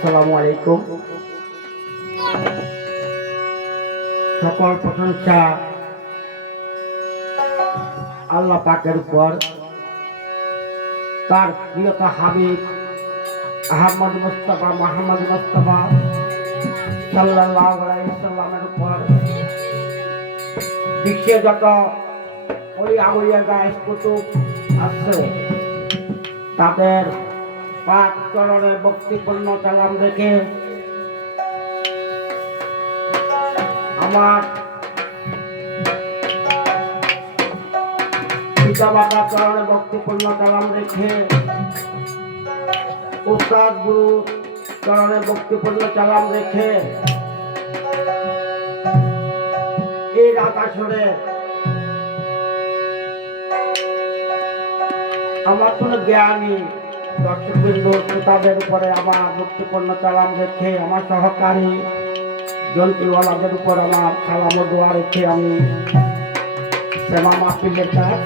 আসসালামু আলাইকুম। সকল প্রশংসা আল্লাহ পাকের উপর। তার প্রিয়তা হাবিব আহমদ মুস্তফা মুস্তফা উপর। বিশ্বে যত ওই আছে, তাদের পাক চরণে ভক্তিপূর্ণ চালাম রেখে আমার পিতা বাবা চরণে ভক্তিপূর্ণ চালাম রেখে উস্তাদ গুরু চরণে ভক্তিপূর্ণ চালাম রেখে এই রাত আসরে আমার কোনো জ্ঞানী দর্শকবৃন্দ শ্রোতাদের উপরে আমার মুক্তিপূর্ণ চালাম রেখে আমার সহকারী জন্তুওয়ালাদের উপর আমার সালাম ও দোয়া রেখে আমি সেবা মাহফিলের কাজ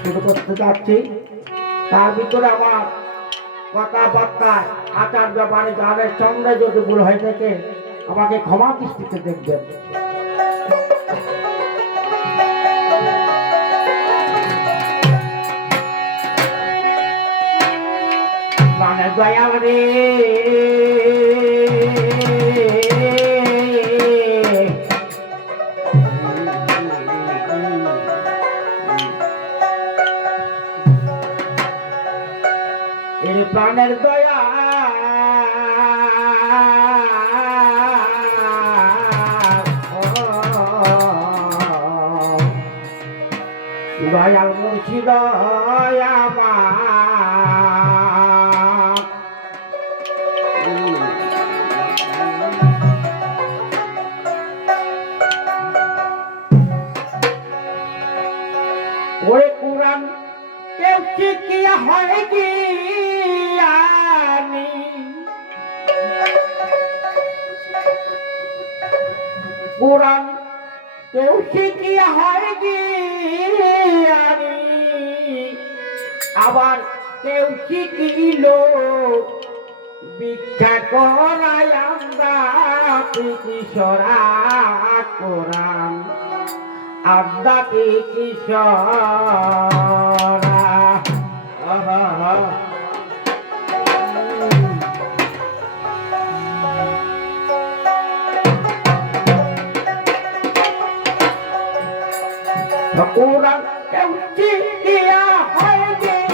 শুরু করতে যাচ্ছি। তার ভিতরে আমার কথাবার্তায়, আচার ব্যাপারে গানের সঙ্গে যদি ভুল হয়ে থাকে, আমাকে ক্ষমা দৃষ্টিতে দেখবেন। দয়াল রে। প্রাণের দয়া। দয়াল মুর্শিদ আমার ওরে কোরআন, কেউ শিখিয়া হয় গিয়ানি কোরআন, কেউ শিখিয়া হয় গিয়ানি আবার কেউ শিখিল, ভিক্ষা করায় আমরা সরা কোরআন। আদাতে কিশোরা কোরআন কেউ চিঠিয়া হয়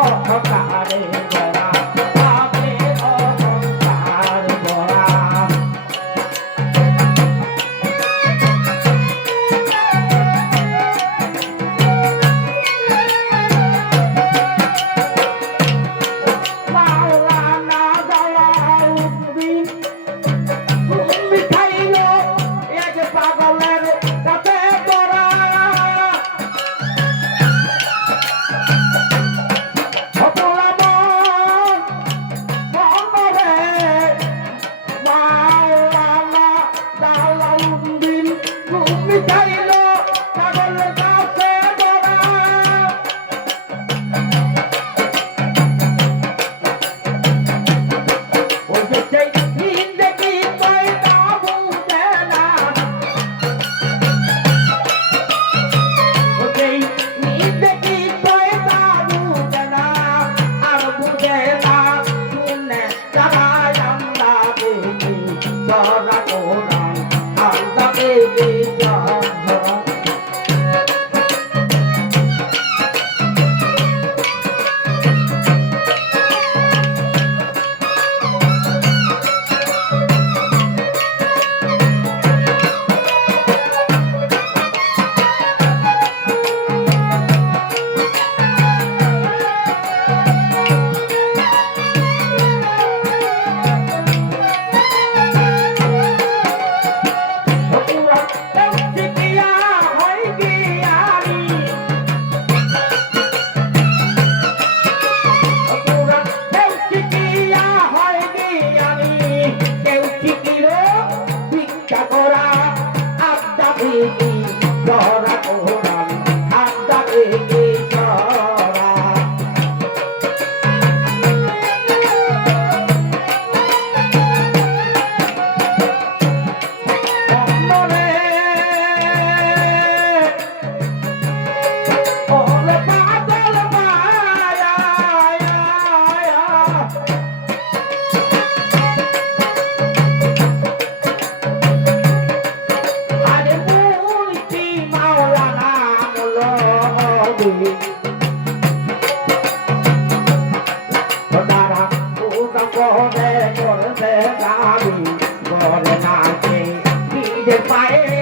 好了，他干的 get fired.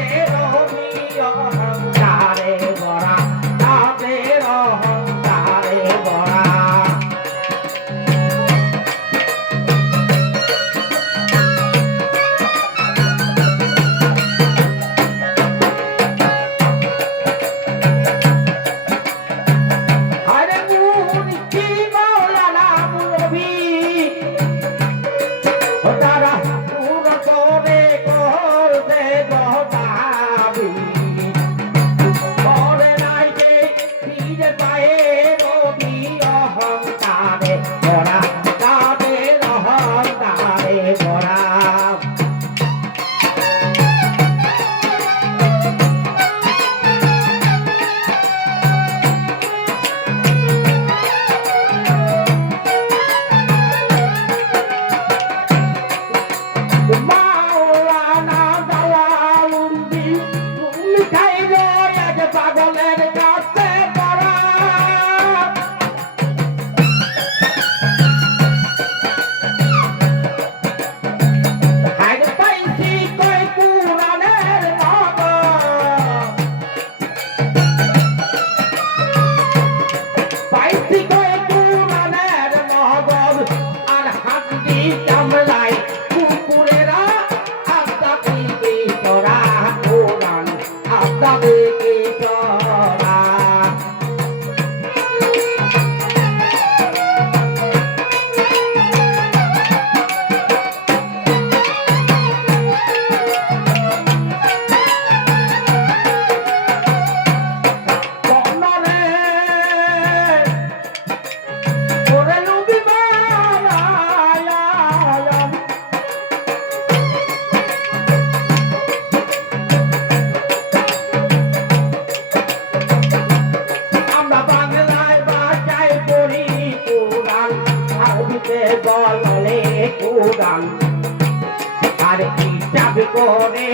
করে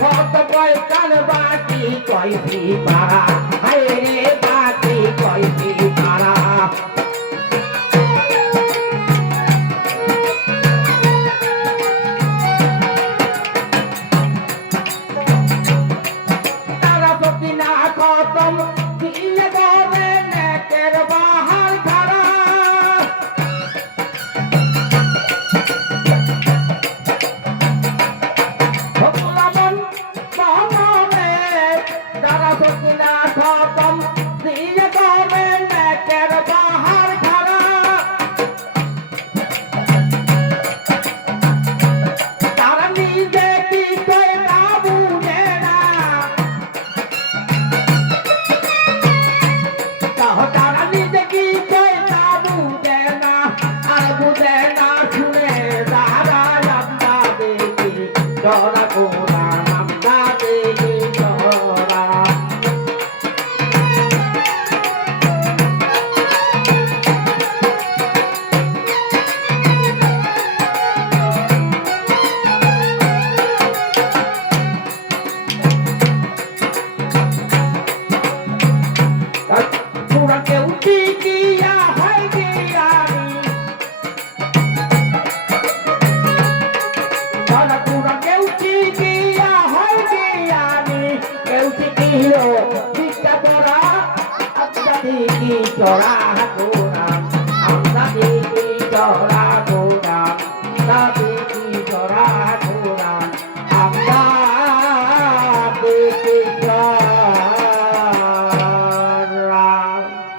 কত পয়সার বাকি কয়টি পাড়া হায় রে